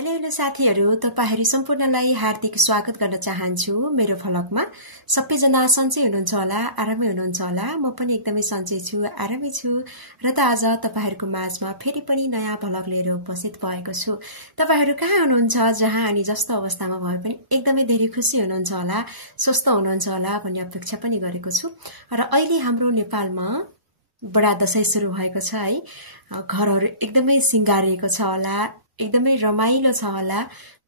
Hello hello साथीहरू, तपाईहरु सम्पूर्णलाई हार्दिक स्वागत गर्न चाहन्छु मेरो भ्लगमा। सबैजना सन्चै हुनुहुन्छ होला, आरामै हुनुहुन्छ होला। म पनि एकदमै सन्चै छु, आरामै छु र त आज तपाईहरुको माझमा फेरि पनि नयाँ भ्लग लिएर उपस्थित भएको छु। तपाईहरु कहाँ हुनुहुन्छ, जहाँ अनि जस्तो अवस्थामा भए पनि एकदमै धेरै खुसी हुनुहुन्छ होला, स्वस्थ हुनुहुन्छ होला भन्ने अपेक्षा पनि गरेको छु। र अहिले हाम्रो नेपालमा बडा दशैं सुरु भएको छ है। घरहरु एकदमै सिंगारिएको छ होला, एकदमै रमाइलो छ होला।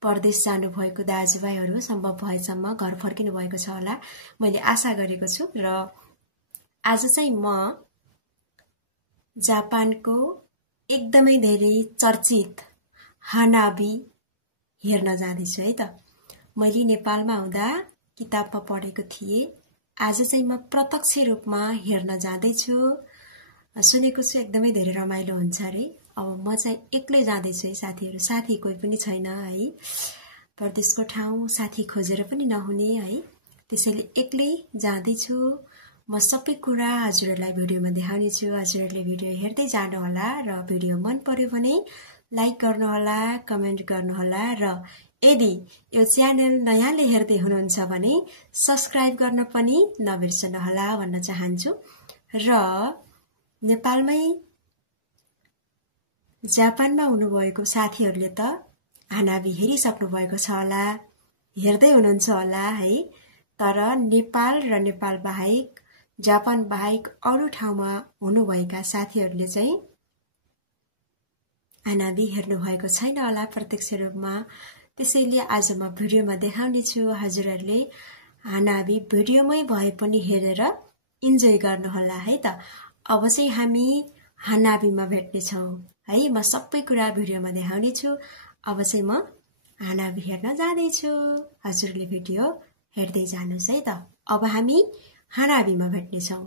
परदेश जानु भएको दाजुभाइहरु सम्भव भएसम्म घर फर्किनु भएको छ होला, मैले आशा गरेको छु। र आज चाहिँ म जापानको एकदमै धेरै चर्चित हानाबी हेर्न जाँदैछु है त। मैले नेपालमा हुँदा किताबमा पढेको थिए, आज चाहिँ म प्रत्यक्ष रूपमा हेर्न जाँदैछु। सुनेको छु एकदमै धेरै रमाइलो हुन्छ रे। अब म चाहिँ एक्लै जाँदैछु है साथीहरु, साथी कोही पनि छैन है। परदेशको ठाउँ साथी खोजेर पनि नहुने है, त्यसैले एक्लै जाँदैछु। म सबै कुरा हजुरहरुलाई भिडियोमा देखाउने छु। हजुरहरुले भिडियो हेर्दै जानु होला र भिडियो मन पर्यो भने लाइक गर्नु होला, कमेन्ट गर्नु होला र यदि यो च्यानल नयाँले हेर्दै हुनुहुन्छ भने सब्स्क्राइब गर्न पनि नबिर्सनु होला भन्न चाहन्छु। र नेपालमै जापानमा हुनुभएको साथीहरुले त हानाबी हेरिसक्नु भएको छ होला, हेर्दै हुनुहुन्छ होला है। तर नेपाल र नेपाल बाहेक, जापान बाहेक अरु ठाउँमा हुनुभएका साथीहरुले चाहिँ हानाबी हेर्नु भएको छैन होला प्रत्यक्ष रूपमा। त्यसैले आज म भिडियोमा देखाउने छु। हजुरहरुले हानाबी भिडियोमै भए पनि हेरेर इन्जोय गर्नु होला है त। अब चाहिँ हामी हानाबीमा भेट्ने छौं है। म सबै कुरा भिडियोमा देखाउने छु। अब चाहिँ म हानाबी हेर्न जाँदै छु। हजुरले भिडियो हेर्दै जानुस् है त। अब हामी हानाबीमा भेट्ने छौं।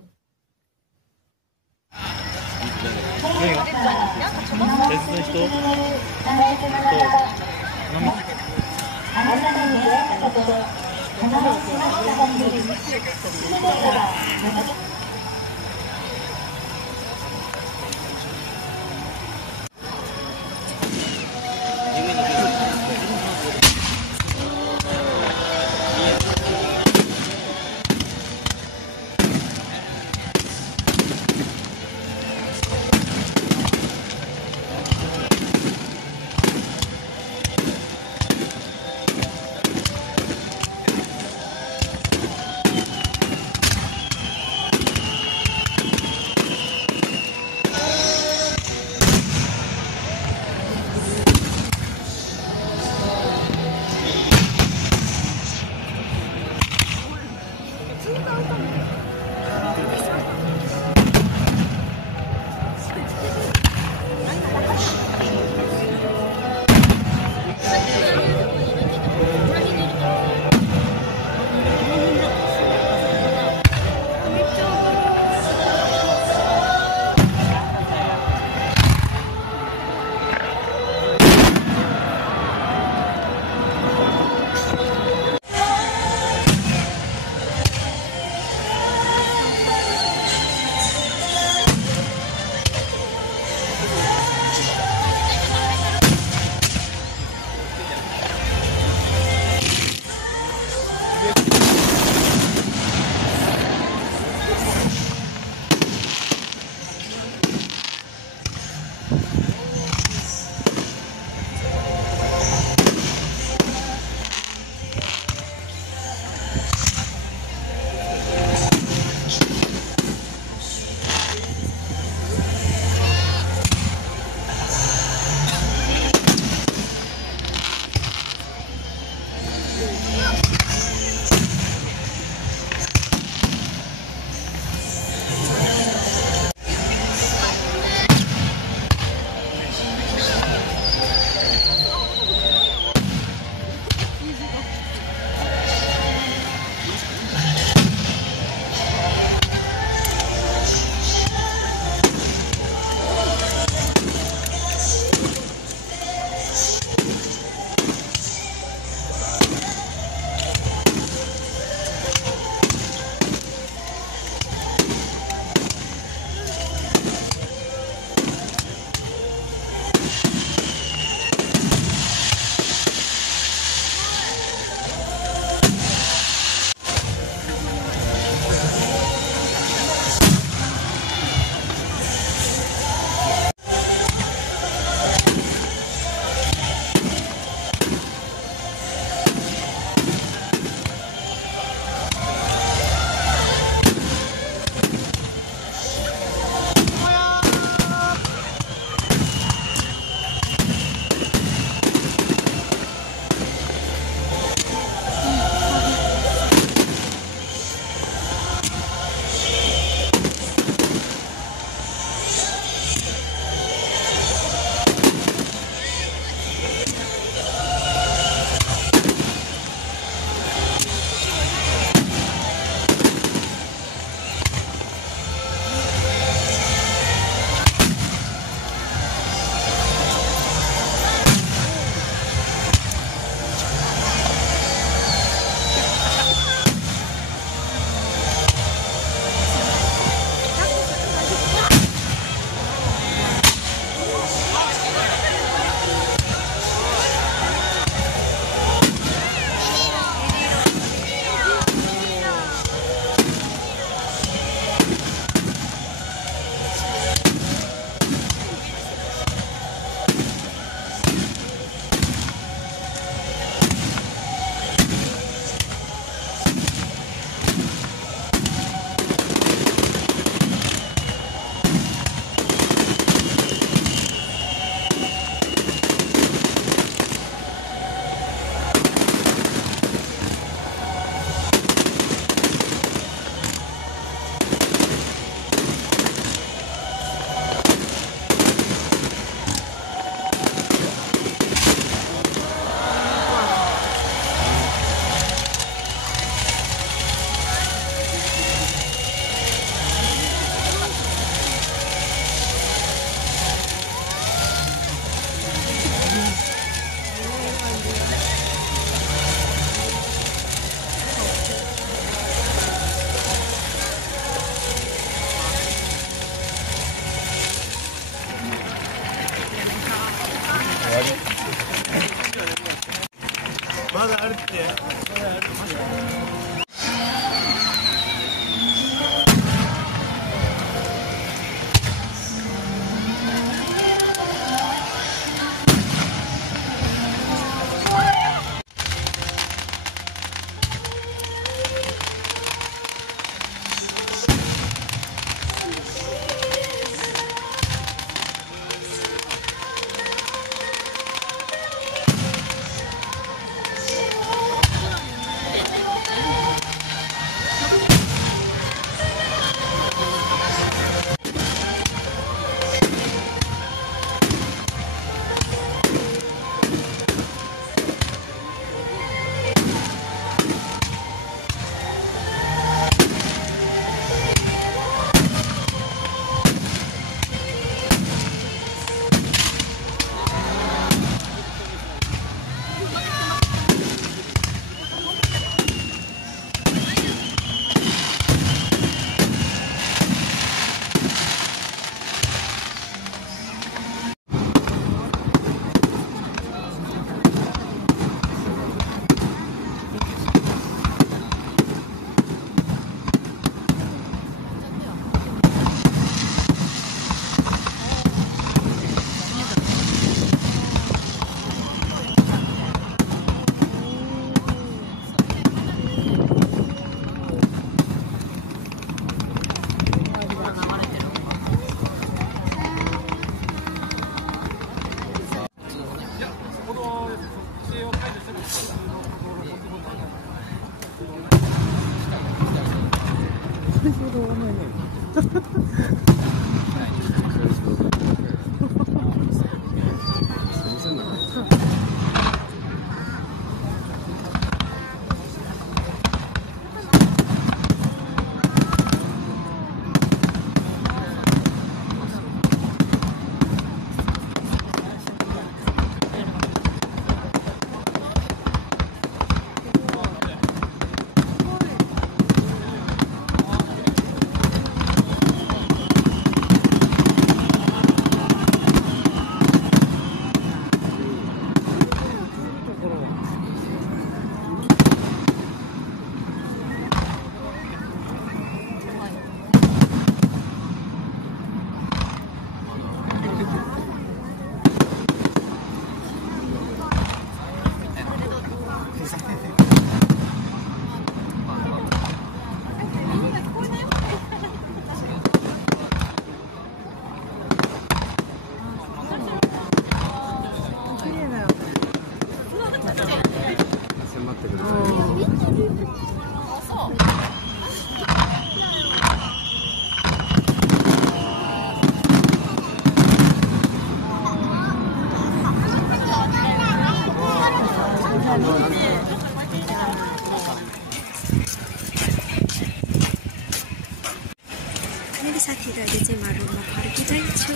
साथीहरुले चाहिँ म रुममा फर्किरहेछु।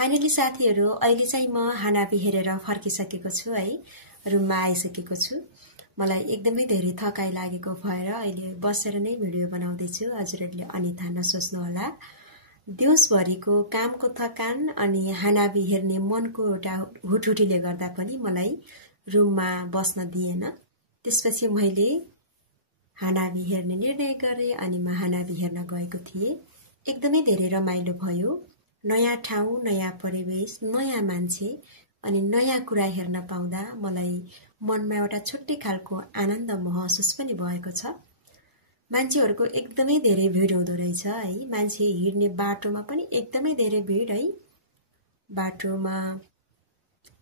फाइनली साथीहरु अहिले चाहिँ म हानाबी हेरेर फर्किसकेको छु है, रुममा आइसकेको छु। मलाई एकदमै धेरै थकाइ लागेको भएर अहिले बसेर नै भिडियो बनाउँदै छु। हजुरहरुले अन्यथा नसोच्नु होला। दिवसभरिको कामको थकान अनि हानाबी हेर्ने मनको एउटा हुटहुटीले गर्दा पनि मलाई रुममा बस्न दिएन। त्यसपछि मैले हानाबी हेर्ने निर्णय गरे अनि म हानाबी हेर्न गएको थिए। एकदमै धेरै रमाइलो भयो। नयाँ ठाउँ, नयाँ परिवेश, नयाँ मान्छे अनि नयाँ कुरा हेर्न पाउँदा मलाई मनमा एउटा छुट्टै खालको आनन्द महसुस पनि भएको छ। मान्छेहरुको एकदमै धेरै भिड हुँदो रहेछ है। मान्छे हिड्ने बाटोमा पनि एकदमै धेरै भिड है। बाटोमा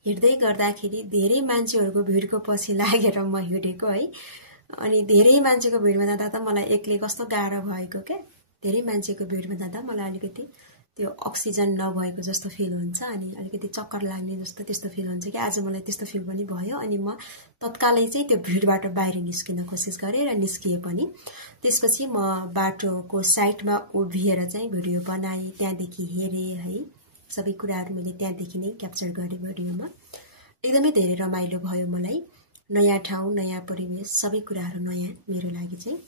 हिड्दै गर्दाखेरि धेरै मान्छेहरुको भिडको पछि लागेर म हिडेको है। अनि धेरै मान्छेको भिडमा जाँदा त मलाई एक्लै कस्तो गाह्रो भएको के। धेरै मान्छेको भिडमा जाँदा मलाई अलिकति त्यो अक्सिजन नभएको जस्तो फिल हुन्छ अनि अलिकति चक्कर लाग्ने जस्तो त्यस्तो फिल हुन्छ कि आज मलाई त्यस्तो फिल पनि भयो। अनि म तत्कालै चाहिँ त्यो भिडबाट बाहिर निस्किन कोसिस गरे र निस्किए पनि। त्यसपछि म बाटोको साइडमा उभिएर चाहिँ भिडियो बनाए, त्यहाँदेखि हेरे है। सबै कुराहरु मैले त्यहाँदेखि नै क्याप्चर गरे भिडियोमा। एकदमै धेरै रमाइलो भयो मलाई। नयाँ ठाउँ, नयाँ परिवेश, सबै कुराहरु नयाँ मेरो लागि चाहिँ।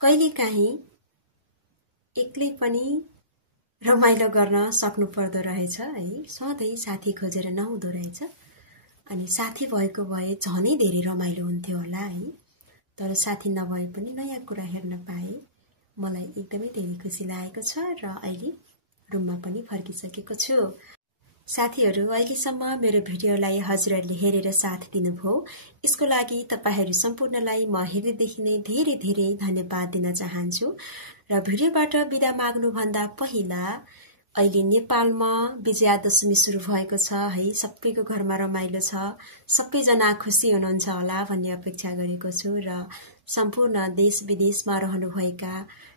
कहिलेकाहीँ एक्लै पनि रमाइलो गर्न सक्नु पर्दो रहेछ है। सधैँ साथी खोजेर नहुँदो रहेछ। अनि साथी भएको भए झनै धेरै रमाइलो हुन्थ्यो होला है। तर साथी नभए पनि नयाँ कुरा हेर्न पाए। मलाई एकदमै धेरै खुसी लागेको छ र अहिले रुममा पनि फर्किसकेको छु। साथीहरु, अहिलेसम्म मेरो भिडियोलाई हजुरहरुले हेरेर साथ दिनुभयो। यसको लागि तपाईहरु सम्पूर्णलाई म हृदयदेखि नै धेरै धेरै धन्यवाद दिन चाहन्छु। र भिडियोबाट बिदा माग्नु भन्दा पहिला अहिले नेपालमा विजयादशमी सुरु भएको छ है। सबैको घरमा रमाइलो छ। सबैजना खुसी हुनुहुन्छ होला भन्ने अपेक्षा गरेको छु र सम्पूर्ण देश विदेशमा रहनुभएका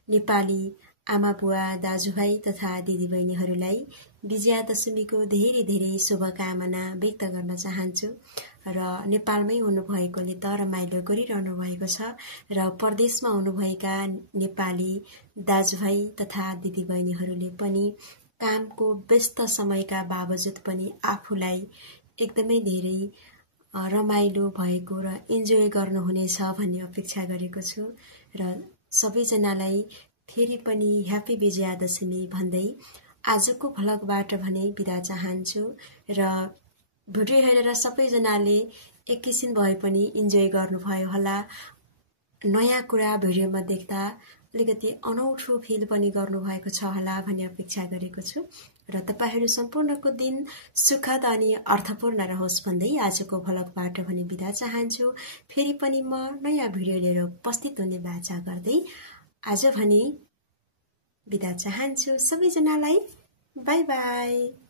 नेपाली आमा बुवा, दाजुभाइ तथा दिदीबहिनीहरूलाई विजयादशमीको धेरै धेरै शुभकामना व्यक्त गर्न चाहन्छु। र नेपालमै हुनुभएकोले त रमाइलो गरिरहनु भएको छ र परदेशमा हुनुभएका नेपाली दाजुभाइ तथा दिदीबहिनीहरूले पनि कामको व्यस्त समयका बावजुद पनि आफूलाई एकदमै धेरै रमाइलो भएको र इन्जोय गर्नुहुनेछ भन्ने अपेक्षा गरेको छु। र सबैजनालाई फेरि पनि ह्यापी विजयादशमी भन्दै आजको भ्लगबाट भने बिदा चाहन्छु। र भिडियो हेरेर सबैजनाले एक किसिम भए पनि इन्जोय गर्नुभयो होला। नयाँ कुरा भिडियोमा देख्दा अलिकति अनौठो फिल पनि गर्नुभएको छ होला भन्ने अपेक्षा गरेको छु र तपाईहरू सम्पूर्णको दिन सुखद अनि अर्थपूर्ण रहोस् भन्दै आजको भ्लगबाट भने बिदा चाहन्छु। फेरि पनि म नयाँ भिडियो लिएर उपस्थित हुने बाचा गर्दै आज भने बिदा चाहन्छु। सबैजनालाई बाई बाई।